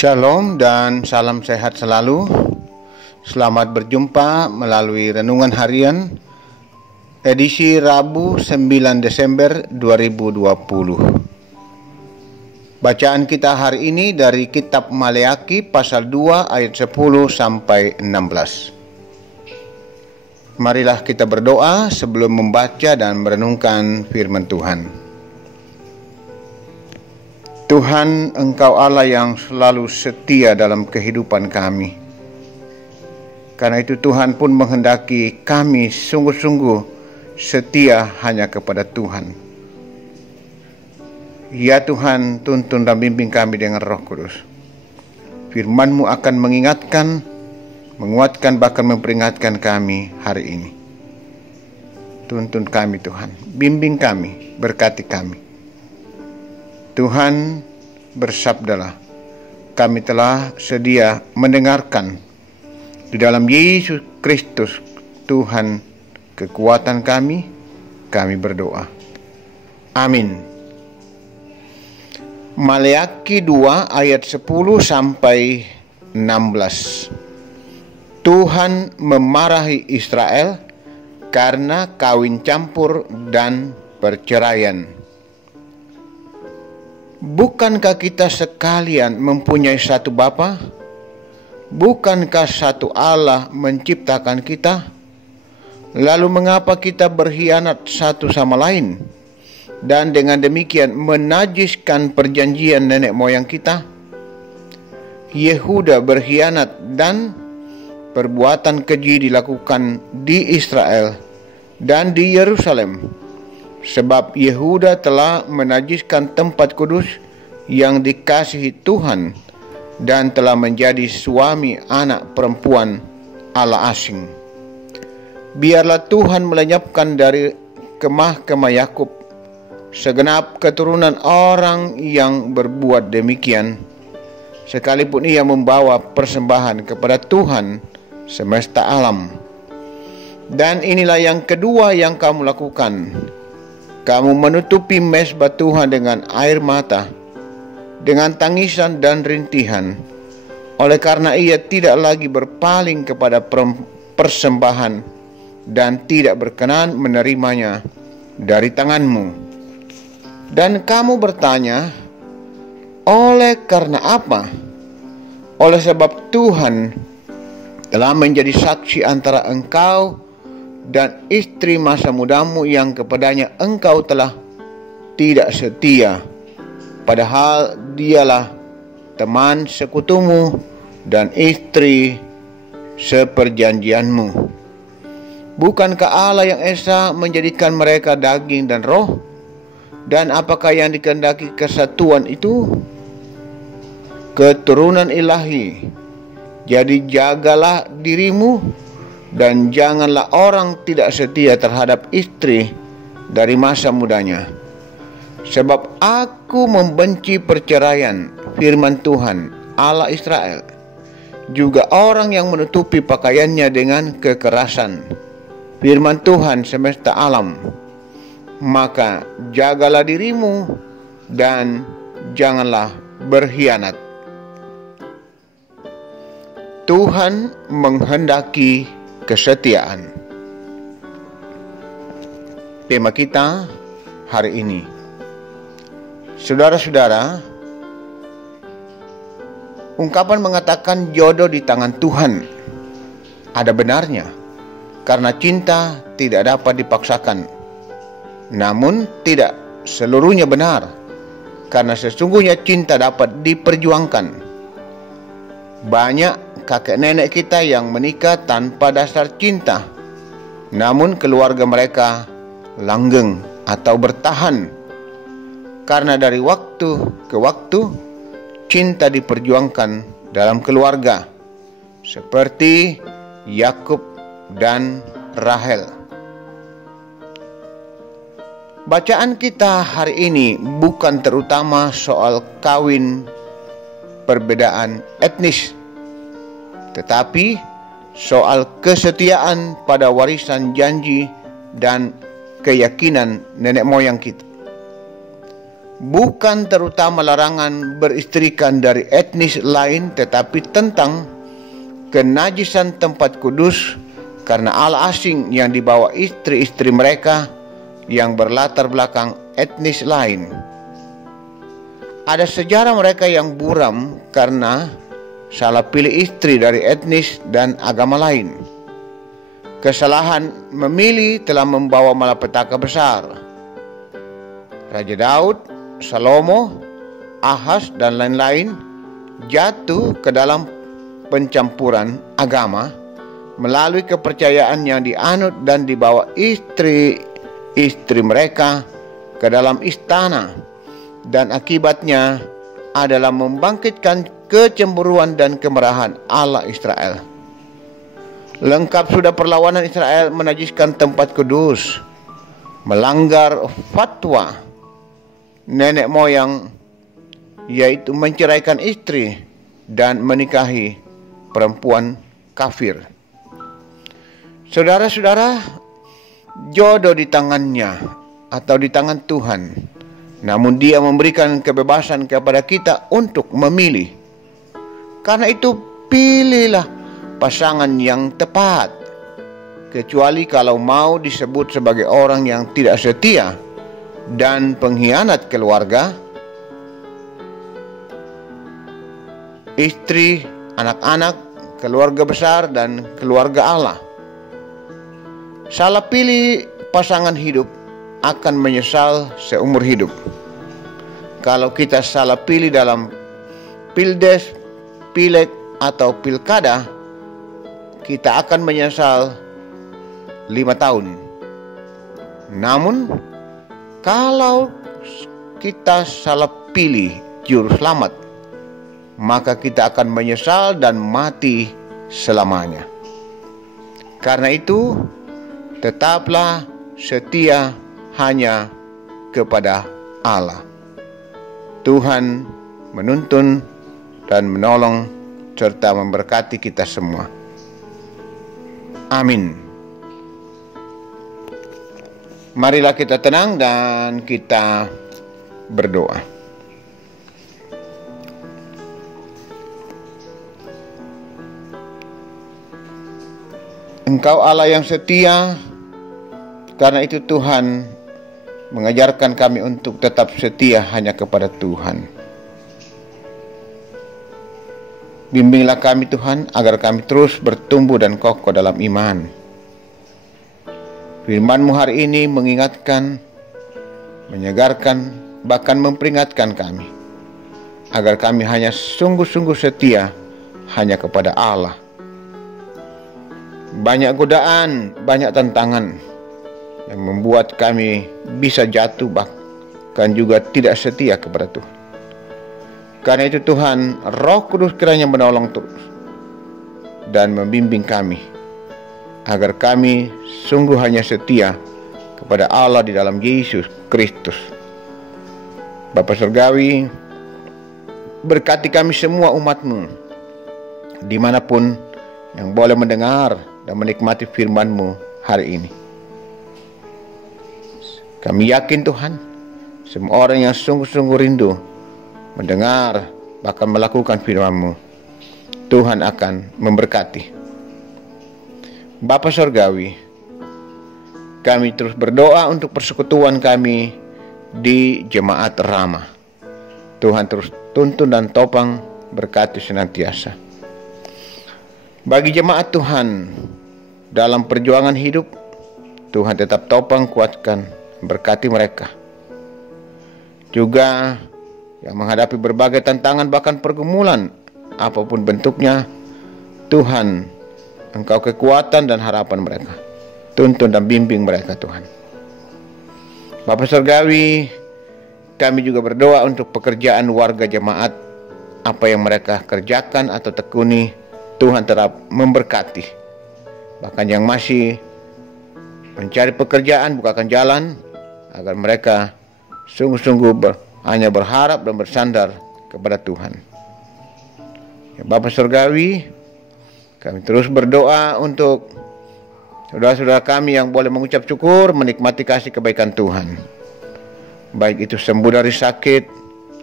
Shalom dan salam sehat selalu. Selamat berjumpa melalui Renungan Harian edisi Rabu 9 Desember 2020. Bacaan kita hari ini dari kitab Maleaki pasal 2 ayat 10 sampai 16. Marilah kita berdoa sebelum membaca dan merenungkan firman Tuhan. Tuhan, Engkau Allah yang selalu setia dalam kehidupan kami. Karena itu Tuhan pun menghendaki kami sungguh-sungguh setia hanya kepada Tuhan. Ya Tuhan, tuntun dan bimbing kami dengan Roh Kudus. Firman-Mu akan mengingatkan, menguatkan, bahkan memperingatkan kami hari ini. Tuntun kami Tuhan, bimbing kami, berkati kami. Tuhan, bersabdalah, kami telah sedia mendengarkan. Di dalam Yesus Kristus Tuhan kekuatan kami berdoa. Amin. Maleaki 2 ayat 10 sampai 16. Tuhan memarahi Israel karena kawin campur dan perceraian. Bukankah kita sekalian mempunyai satu Bapa? Bukankah satu Allah menciptakan kita? Lalu mengapa kita berkhianat satu sama lain? Dan dengan demikian menajiskan perjanjian nenek moyang kita? Yehuda berkhianat dan perbuatan keji dilakukan di Israel dan di Yerusalem. Sebab Yehuda telah menajiskan tempat kudus yang dikasihi Tuhan dan telah menjadi suami anak perempuan Allah asing. Biarlah Tuhan melenyapkan dari kemah-kemah Yakub segenap keturunan orang yang berbuat demikian, sekalipun ia membawa persembahan kepada Tuhan semesta alam. Dan inilah yang kedua yang kamu lakukan. Kamu menutupi mezbah Tuhan dengan air mata, dengan tangisan dan rintihan, oleh karena ia tidak lagi berpaling kepada persembahan dan tidak berkenan menerimanya dari tanganmu. Dan kamu bertanya, oleh karena apa? Oleh sebab Tuhan telah menjadi saksi antara engkau dan istri masa mudamu yang kepadanya engkau telah tidak setia, padahal dialah teman sekutumu dan istri seperjanjianmu. Bukankah Allah yang esa menjadikan mereka daging dan roh? Dan apakah yang dikehendaki kesatuan itu? Keturunan ilahi. Jadi jagalah dirimu dan janganlah orang tidak setia terhadap istri dari masa mudanya. Sebab aku membenci perceraian, firman Tuhan Allah Israel, juga orang yang menutupi pakaiannya dengan kekerasan, firman Tuhan semesta alam. Maka jagalah dirimu dan janganlah berkhianat. Tuhan menghendaki kesetiaan. Tema kita hari ini, saudara-saudara, ungkapan mengatakan jodoh di tangan Tuhan ada benarnya, karena cinta tidak dapat dipaksakan. Namun tidak seluruhnya benar, karena sesungguhnya cinta dapat diperjuangkan. Banyak kakek nenek kita yang menikah tanpa dasar cinta, namun keluarga mereka langgeng atau bertahan karena dari waktu ke waktu cinta diperjuangkan dalam keluarga, seperti Yakub dan Rahel. Bacaan kita hari ini bukan terutama soal kawin perbedaan etnis, tetapi soal kesetiaan pada warisan janji dan keyakinan nenek moyang kita. bukan terutama larangan beristrikan dari etnis lain, tetapi tentang kenajisan tempat kudus karena Allah asing yang dibawa istri-istri mereka yang berlatar belakang etnis lain. Ada sejarah mereka yang buram karena salah pilih istri dari etnis dan agama lain. Kesalahan memilih telah membawa malapetaka besar. Raja Daud, Salomo, Ahaz, dan lain-lain jatuh ke dalam pencampuran agama melalui kepercayaan yang dianut dan dibawa istri-istri mereka ke dalam istana, dan akibatnya adalah membangkitkan kecemburuan dan kemarahan Allah Israel. Lengkap sudah perlawanan Israel menajiskan tempat kudus, melanggar fatwa nenek moyang, yaitu menceraikan istri dan menikahi perempuan kafir. Saudara-saudara, jodoh di tangannya atau di tangan Tuhan, namun Dia memberikan kebebasan kepada kita untuk memilih. Karena itu pilihlah pasangan yang tepat, kecuali kalau mau disebut sebagai orang yang tidak setia dan pengkhianat keluarga, istri, anak-anak, keluarga besar, dan keluarga Allah. Salah pilih pasangan hidup akan menyesal seumur hidup. Kalau kita salah pilih dalam pildes, pileg, atau pilkada, kita akan menyesal 5 tahun. Namun, kalau kita salah pilih juru selamat, maka kita akan menyesal dan mati selamanya. Karena itu, tetaplah setia hanya kepada Allah. Tuhan menuntun dan menolong serta memberkati kita semua. Amin. Marilah kita tenang dan kita berdoa. Engkau Allah yang setia, karena itu Tuhan mengajarkan kami untuk tetap setia hanya kepada Tuhan. Bimbinglah kami Tuhan, agar kami terus bertumbuh dan kokoh dalam iman. Firman-Mu hari ini mengingatkan, menyegarkan, bahkan memperingatkan kami, agar kami hanya sungguh-sungguh setia hanya kepada Allah. Banyak godaan, banyak tantangan yang membuat kami bisa jatuh, bahkan juga tidak setia kepada Tuhan. Karena itu Tuhan, Roh Kudus kiranya menolong terus dan membimbing kami, agar kami sungguh hanya setia kepada Allah di dalam Yesus Kristus. Bapa Surgawi, berkati kami semua umat-Mu, dimanapun yang boleh mendengar dan menikmati firman-Mu hari ini. Kami yakin Tuhan, semua orang yang sungguh-sungguh rindu mendengar, bahkan melakukan firman-Mu, Tuhan akan memberkati. Bapa Surgawi, kami terus berdoa untuk persekutuan kami di Jemaat Ramah. Tuhan terus tuntun dan topang, berkati senantiasa. Bagi jemaat Tuhan dalam perjuangan hidup, Tuhan tetap topang, kuatkan, berkati mereka. Juga yang menghadapi berbagai tantangan bahkan pergumulan apapun bentuknya, Tuhan, Engkau kekuatan dan harapan mereka. Tuntun dan bimbing mereka Tuhan. Bapa Surgawi, kami juga berdoa untuk pekerjaan warga jemaat, apa yang mereka kerjakan atau tekuni, Tuhan tetap memberkati. Bahkan yang masih mencari pekerjaan, bukakan jalan agar mereka sungguh-sungguh hanya berharap dan bersandar kepada Tuhan. Ya, Bapa Surgawi, kami terus berdoa untuk saudara-saudara kami yang boleh mengucap syukur, menikmati kasih kebaikan Tuhan. baik itu sembuh dari sakit,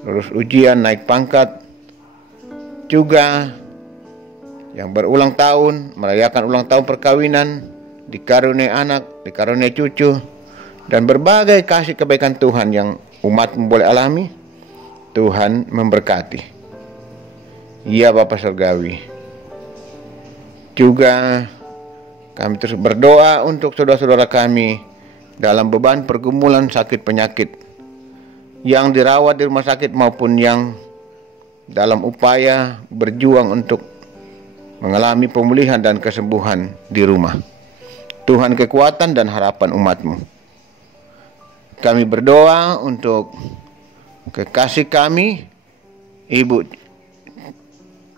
lulus ujian, naik pangkat, juga yang berulang tahun, merayakan ulang tahun perkawinan, dikaruniai anak, dikaruniai cucu, dan berbagai kasih kebaikan Tuhan yang umat boleh alami. Tuhan memberkati. Ya Bapa Surgawi. Juga kami terus berdoa untuk saudara-saudara kami dalam beban pergumulan sakit penyakit, yang dirawat di rumah sakit maupun yang dalam upaya berjuang untuk mengalami pemulihan dan kesembuhan di rumah. Tuhan kekuatan dan harapan umat-Mu. Kami berdoa untuk kekasih kami, Ibu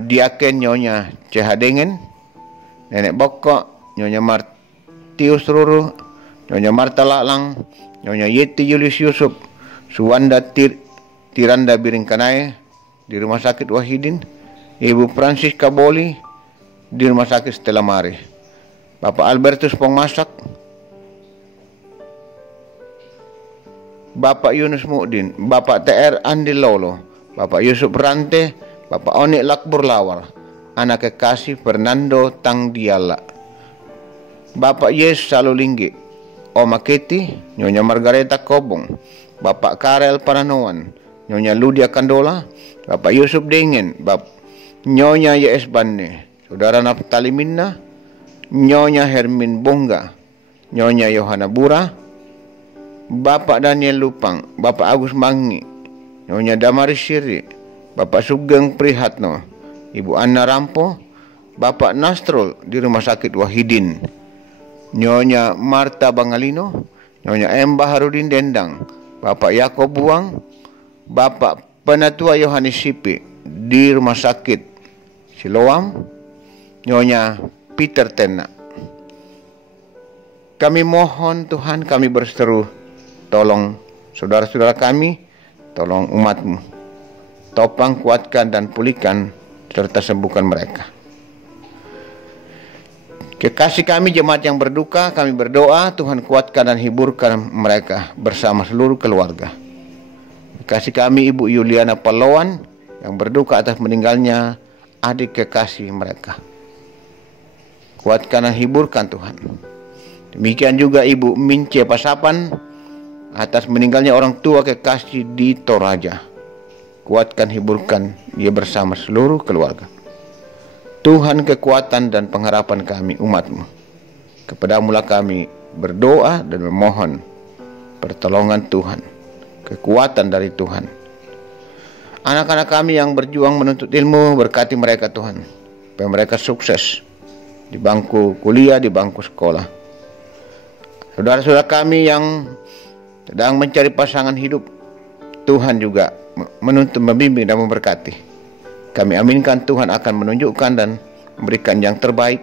Diaken Nyonya Cehadengen, Nenek Bokok, Nyonya Martius Ruru, Nyonya Marta Laklang, Nyonya Yeti Julius Yusuf, Suwanda Tiranda Biringkanai di Rumah Sakit Wahidin, Ibu Francisca Boli di Rumah Sakit Stella Mare, Bapak Albertus Pongmasak, Bapak Yunus Mu'din, Bapak TR Andi Lolo, Bapak Yusuf Rante, Bapak Onik Lakbur Lawar, anak kekasih Fernando Tangdiala, Bapak Yes Salulinggi, Oma Keti, Nyonya Margareta Kobong, Bapak Karel Paranoan, Nyonya Ludia Kandola, Bapak Yusuf Dengen, Bapak Nyonya YS Bande, Saudara Naftali Minna, Nyonya Hermin Bongga, Nyonya Yohana Bura, Bapak Daniel Lupang, Bapak Agus Mangi, Nyonya Damaris Siri, Bapak Sugeng Prihatno, Ibu Anna Rampo, Bapak Nastrol di Rumah Sakit Wahidin, Nyonya Marta Bangalino, Nyonya M. Baharudin Dendang, Bapak Yakob Buang, Bapak Penatua Yohanes Sipi di Rumah Sakit Siloam, Nyonya Peter Tena. Kami mohon Tuhan, kami berseru, tolong saudara-saudara kami, tolong umat-Mu, topang, kuatkan dan pulihkan serta sembuhkan mereka. Kekasih kami jemaat yang berduka, kami berdoa Tuhan kuatkan dan hiburkan mereka bersama seluruh keluarga. Kekasih kami Ibu Yuliana Palawan yang berduka atas meninggalnya adik kekasih mereka. Kuatkan dan hiburkan Tuhan. Demikian juga Ibu Mince Pasapan atas meninggalnya orang tua kekasih di Toraja. Kuatkan, hiburkan dia bersama seluruh keluarga. Tuhan kekuatan dan pengharapan kami umat-Mu. Kepadamu-lah kami berdoa dan memohon pertolongan Tuhan, kekuatan dari Tuhan. Anak-anak kami yang berjuang menuntut ilmu, berkati mereka Tuhan, supaya mereka sukses di bangku kuliah, di bangku sekolah. Saudara-saudara kami yang sedang mencari pasangan hidup, Tuhan juga menuntun, membimbing dan memberkati. Kami aminkan Tuhan akan menunjukkan dan memberikan yang terbaik,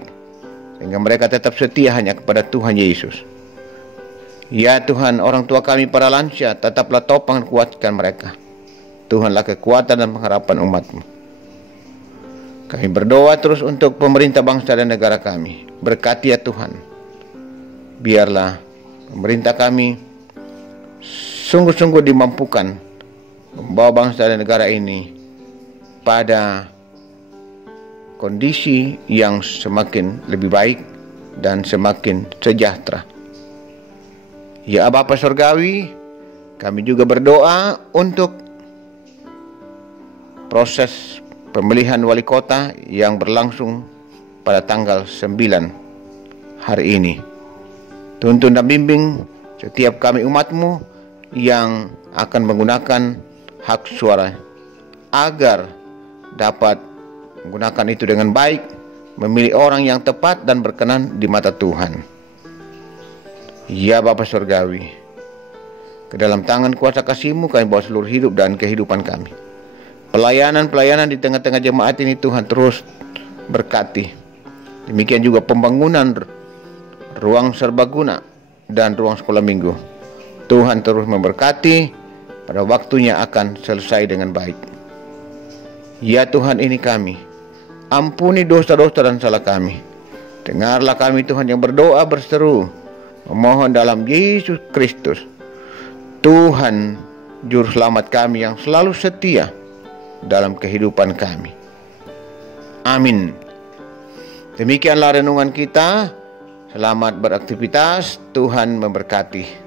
sehingga mereka tetap setia hanya kepada Tuhan Yesus. Ya Tuhan, orang tua kami para lansia, tetaplah topang dan kuatkan mereka. Tuhanlah kekuatan dan pengharapan umat-Mu. Kami berdoa terus untuk pemerintah bangsa dan negara kami. Berkati ya Tuhan. Biarlah pemerintah kami sungguh-sungguh dimampukan membawa bangsa dan negara ini pada kondisi yang semakin lebih baik dan semakin sejahtera. Ya Bapa Surgawi, kami juga berdoa untuk proses pemilihan wali kota yang berlangsung pada tanggal 9 hari ini. Tuntun dan bimbing setiap kami umat-Mu yang akan menggunakan hak suara, agar dapat menggunakan itu dengan baik, memilih orang yang tepat dan berkenan di mata Tuhan. Ya Bapa Surgawi, ke dalam tangan kuasa kasih-Mu kami bawa seluruh hidup dan kehidupan kami. Pelayanan-pelayanan di tengah-tengah jemaat ini Tuhan terus berkati. Demikian juga pembangunan ruang serbaguna dan ruang sekolah minggu. Tuhan terus memberkati, pada waktunya akan selesai dengan baik. Ya Tuhan, ini kami, ampuni dosa-dosa dan salah kami. Dengarlah kami Tuhan yang berdoa berseru, memohon dalam Yesus Kristus. Tuhan Juru Selamat kami yang selalu setia dalam kehidupan kami. Amin. Demikianlah renungan kita. Selamat beraktivitas. Tuhan memberkati.